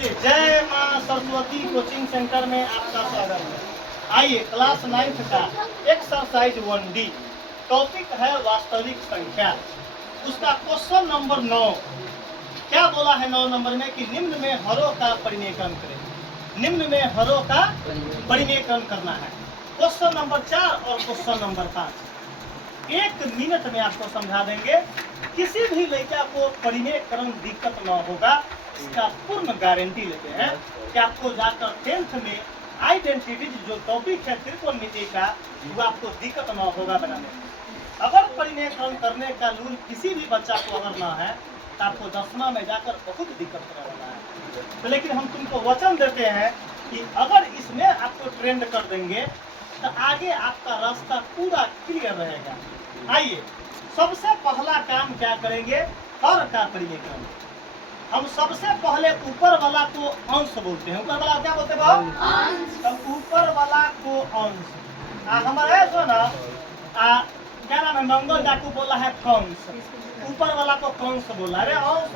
जय मां Saraswati coaching centre में आपका स्वागत है। आइए क्लास 9th का एक्सरसाइज 1D टॉपिक है वास्तविक संख्या। उसका क्वेश्चन नंबर 9 क्या बोला है 9 नंबर में कि निम्न में हरों का परिमेयकरण करें। निम्न में हरों का परिमेयकरण करना है। क्वेश्चन नंबर 4 और क्वेश्चन नंबर 5 1 मिनट में आपको समझा देंगे। किसी भी लड़का को परिमेयकरण दिक्कत न होगा, इसका पूर्ण गारंटी लेते हैं कि आपको जाकर 10th में आइडेंटिटीज जो टॉपिक है त्रिकोणमिति का, वो आपको दिक्कत न होगा बनाने में। अगर परिमेयकरण करने का रूल किसी भी बच्चा को अगर ना है तो आपको 10वां में जाकर बहुत दिक्कत होने वाला है। तो लेकिन हम तुमको वचन देते हैं कि अगर इसमें आपको ट्रेंड कर देंगे तो आगे आपका रास्ता पूरा क्लियर रहेगा। आइए सबसे पहला काम क्या करेंगे, हर का परिमेयकरण। हम सबसे पहले ऊपर वाला को अंश बोलते हैं। ऊपर वाला क्या बोलते हैं अंश। तो ऊपर वाला को अंश हमारे जो ना क्या नाम है, मंगल डाकू बोला है कंस। ऊपर वाला को कंस बोला, अरे अंश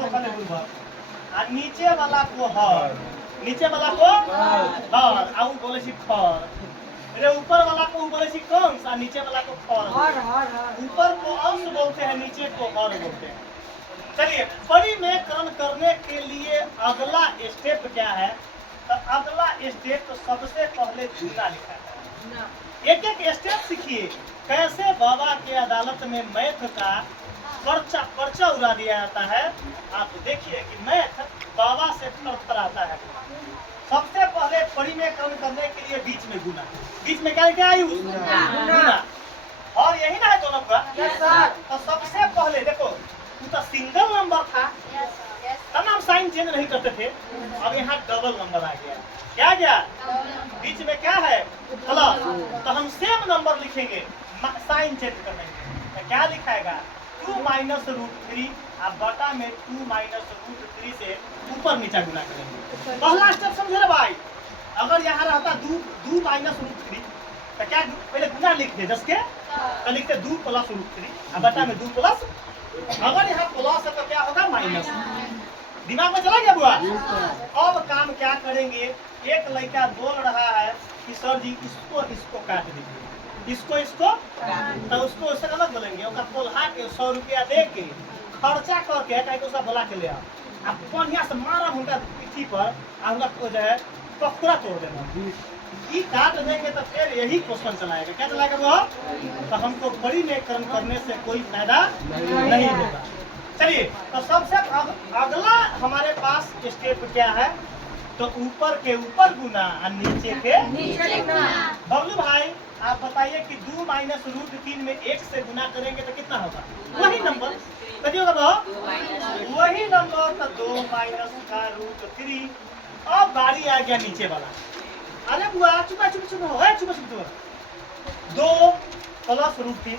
और नीचे वाला को हर, नीचे वाला को हर आउ बोले सी खर। अरे ऊपर वाला को बोले सी कंस और नीचे वाला को खर। ऊपर को अंश बोलते हैं, नीचे को हर बोलते हैं। चलिए परिमेयकरण करने के लिए अगला स्टेप क्या है, तो अगला स्टेप तो सबसे पहले गुना लिखा है। एक एक स्टेप सीखिए कैसे बाबा के अदालत में मैथ का पर्चा उड़ा दिया जाता है। आप देखिए कि मैथ बाबा से थरथराता है। सबसे पहले परिमेयकरण करने के लिए बीच में गुना, बीच में क्या आई गुना, और यही ना है दोनों का। तो सबसे पहले देखो तो सिंगल नंबर था तब हम साइन चेंज नहीं करते थे, अब यहाँ डबल नंबर आ गया। क्या गया बीच में क्या है प्लस, तो हम सेम नंबर लिखेंगे, साइन चेंज करने तो क्या लिखाएगा 2 माइनस रूट 3 आप बटा में 2 माइनस रूट 3 से ऊपर नीचा गुना करेंगे। पहला स्टेप समझे ना भाई। अगर यहाँ रहता 2 माइनस रूट 3 तो क्या पहले गुना लिख दे 10 के, तो लिखते 2 प्लस रूट 3 अब बटा में 2 प्लस। अगर यहाँ प्लस है तो क्या होगा माइनस। दिमाग में चला गया बुआ। अब काम क्या करेंगे, एक लड़का बोल रहा है कि सर जी इसको काट दीजिए, इसको तो उसको उससे गलत बोलेंगे, उसका बोला के 100 रुपया दे के खर्चा करके कहीं उसका बोला के ले आओ, आप बढ़िया से मारा उनका पीठी पर उनका जो है पखुरा तोड़ देना। ये काट देंगे तो फिर यही क्वेश्चन चलाएगा। क्या चलाएगा वो, तो हमको परिमेयकरण करने से कोई फायदा नहीं होगा। चलिए तो सबसे अगला हमारे पास स्टेप क्या है, तो ऊपर के ऊपर गुना और नीचे के नीचे गुना। बबलू भाई आप बताइए कि 2 माइनस रूट 3 में 1 से गुना करेंगे तो कितना होगा, वही नंबर कभी होगा वही नंबर, तो 2 माइनस का रूट 3। अब बारी आ गया नीचे वाला। अरे बुआ चुप 2 प्लस रूट 3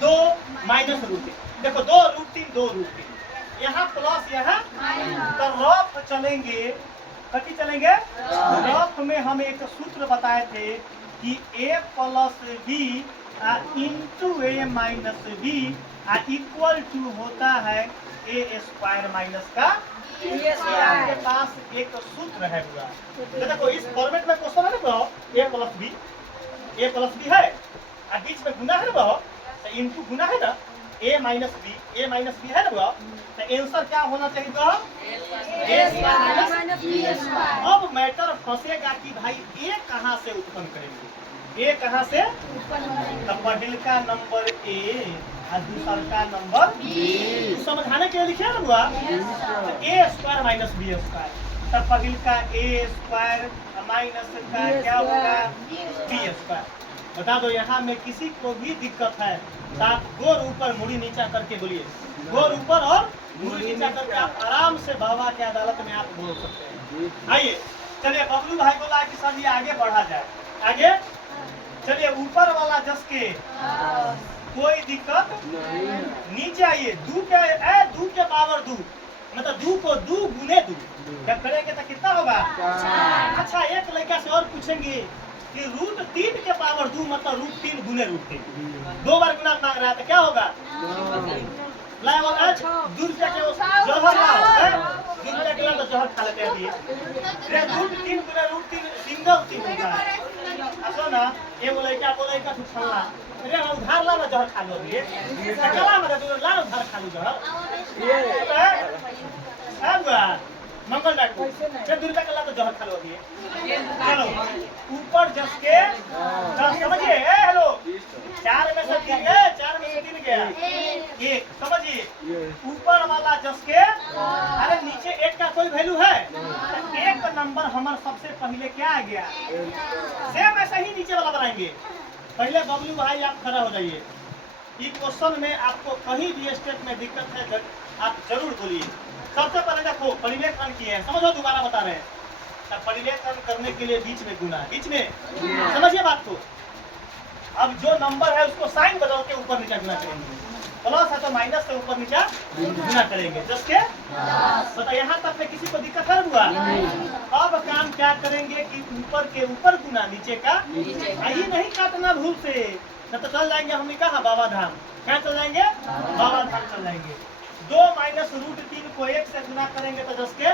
2 माइनस रूट 3। देखो 2 रूट 3 2 रूट 3 यहाँ प्लस यहाँ, तो रफ चलेंगे कटी चलेंगे। रफ में हम एक सूत्र बताए थे कि a plus b into A minus B equal to होता है a स्क्वायर माइनस का। आपके पास एक सूत्र है पूरा, तो देखो इस फॉर्मेट में क्वेश्चन है ना बो, a प्लस बी है और बीच में गुना है ना बो, तो इनटू गुना है ना a माइनस बी है ना बो, तो आंसर क्या होना चाहिए बो a square minus B square. अब मैटर फंसेगा कि भाई a कहाँ से उत्पन्न करेंगे, a कहाँ से, तो पहले का नंबर a और दूसरा का नंबर b। समझाने के लिए लिखे ना बुआ, a square minus B square, तब पहले का a स्क्वायर माइनस का क्या होगा b स्क्वायर। बता दो यहाँ में किसी को भी दिक्कत है तो आप गोर ऊपर मुड़ी नीचा करके बोलिए, गोर ऊपर और मुड़ी नीचा करके आप आराम से बाबा के अदालत में आप बोल सकते हैं। आइए चलिए बबलू भाई बोला कि सर ये आगे बढ़ा जाए, आगे चलिए ऊपर वाला जस के कोई दिक्कत नीचे आइए। 2 के पावर 2 मतलब 2 को 2 गुने 2 जब करेंगे तो कितना होगा 4। अच्छा एक लड़का से और पूछेंगे कि रूट 3 के पावर 2 मतलब रूट 3 गुने रूट 3 2 बार गुना मांग रहा है तो क्या होगा, 2 रुपया के जौहर दूध का गिलास तो जहर खा लेते हैं अभी। रे रूट 3 गुना रूट 3 सिंगल 3 होता है। असो ना ये बोले क्या तू छल्ला रे हम उधार ला ना जहर खा लो ये सकला में तू ला ना उधार खा लो जहर ये अब मंगल डाकू ये दुर्गा कला तो जहर खा लो अभी। चलो ऊपर जस के समझिए ए हेलो 4 में से 3 गया 4 में से 3 गया एक समझिए ऊपर वाला जस के अरे नीचे एक का कोई वैल्यू है एक नंबर हमारा सबसे पहले क्या आ गया सेम ऐसा ही नीचे वाला बनाएंगे। पहले बबलू भाई आप खड़ा हो जाइए। इस क्वेश्चन में आपको कहीं भी स्टेप में दिक्कत है आप जरूर बोलिए। सबसे पहले देखो परिलेखन किए हैं समझो दोबारा बता रहे हैं। परिलेखन करने के लिए बीच में गुना बीच में समझिए बात को। अब जो नंबर है उसको साइन बदल के ऊपर नीचे गुना करेंगे। प्लस है तो माइनस से ऊपर नीचे गुना करेंगे जिसके बता यहाँ तक में किसी को दिक्कत है हुआ। अब काम क्या करेंगे कि ऊपर के ऊपर गुना नीचे का ये नहीं काटना भूल से न तो चल जाएंगे हमने कहा बाबा धाम क्या चल जाएंगे बाबा धाम चल जाएंगे। 2 माइनस रूट 3 को 1 से गुना करेंगे तो 10 के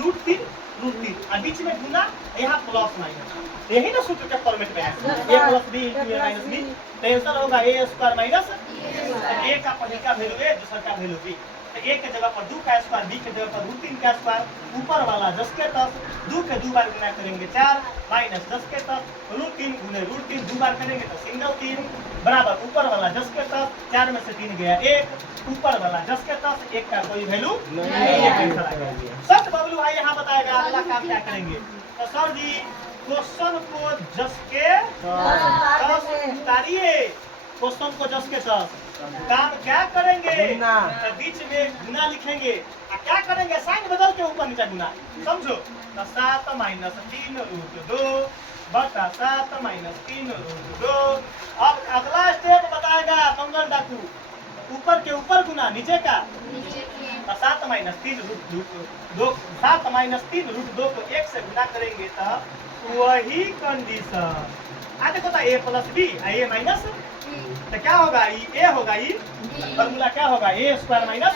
रूट 3 और बीच में गुना यहाँ प्लस माइनस यही ना सूत्र के फॉर्मेट में है a plus b into a minus b तो आंसर होगा a स्क्वायर माइनस a का पहले का वैल्यू a दूसरा का वैल्यू b। तो a के जगह पर 2 का स्क्वायर b के जगह पर रूट 3 का स्क्वायर ऊपर वाला 10 के 10 2 के 2 बार गुना करेंगे 4 माइनस 10 के 10 रूट 3 गुने रूट 3 2 बार करेंगे तो सिंगल 3 बराबर ऊपर वाला 10 के 10 4 में से 3 गया 1 ऊपर वाला 10 के 10 1 का कोई वैल्यू नहीं है। सच बबलू भाई यहाँ बताएगा अगला काम क्या करेंगे। तो सर जी क्वेश्चन को 10 के 10 उतारिए क्वेश्चन को 10 के 10 काम क्या करेंगे तो बीच में गुना लिखेंगे क्या करेंगे साइन बदल के ऊपर नीचे गुना समझो तो 7 माइनस 3 रूट 2 बटा 7 माइनस 3 रूट 2। अब अगला स्टेप बताएगा मंगल डाकू ऊपर के ऊपर गुना नीचे का तो 7 माइनस 3 रूट 2 7 माइनस 3 रूट 2 को 1 से गुना करेंगे तो वही कंडीशन आ देखो तो a plus b a minus तो क्या होगा ये a होगा ये फॉर्मूला क्या होगा a स्क्वायर माइनस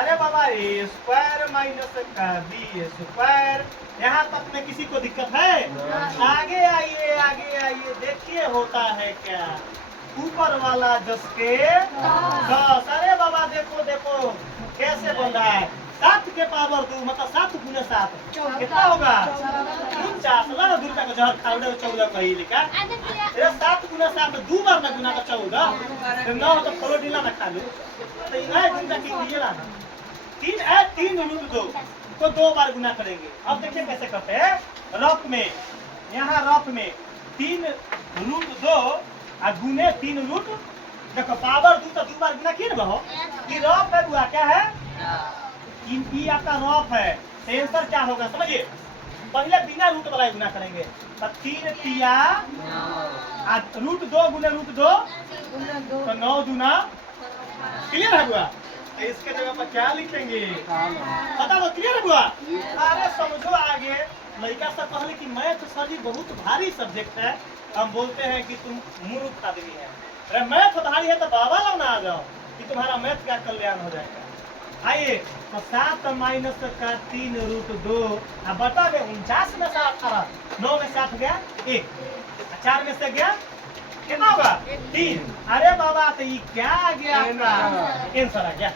अरे बाबा a स्क्वायर माइनस का b स्क्वायर। यहाँ तक में किसी को दिक्कत है आगे आइए देखिए होता है क्या ऊपर वाला 10 के 10 अरे बाबा देखो कैसे बन रहा है 7 के पावर 2 मतलब 7 गुने 7 कितना होगा 49 ला दुर्गा को जहर खा लो 14 कही लिखा अरे 7 गुना 7 2 बार ना गुना का 14 तो 9 तो फ्लोटिला में खा लो तो ये दुर्गा की लिए लाना 3 रूट 2 को 2 बार गुना करेंगे। अब देखिए कैसे करते हैं रफ में यहाँ रफ में 3 रूट 2 और गुने 3 रूट देखो पावर 2 तो 2 बार गुना किए ना बहो ये रफ है बुआ क्या है ई आपका रफ है तो आंसर क्या होगा समझिए। पहले बिना रूट वाला गुना करेंगे तो 3 तिया रूट 2 गुने रूट 2 तो 9 दूना क्लियर है बुआ। तो इसके जगह पर क्या लिखेंगे पता दो क्लियर है बुआ। अरे समझो आगे लड़का सब कहले कि मैथ सर जी बहुत भारी सब्जेक्ट है हम बोलते हैं कि तुम मूर्ख आदमी है। अरे मैथ भारी है तो बाबा लोग ना आ जाओ कि तुम्हारा मैथ का कल्याण हो जाएगा। आइए तो 7 माइनस का 3 रूट 2 अब बता दे 49 में 7 9 में 7 गया 1 4 में से गया कितना होगा 3। अरे बाबा तो ये क्या आ गया आपका आंसर आ गया।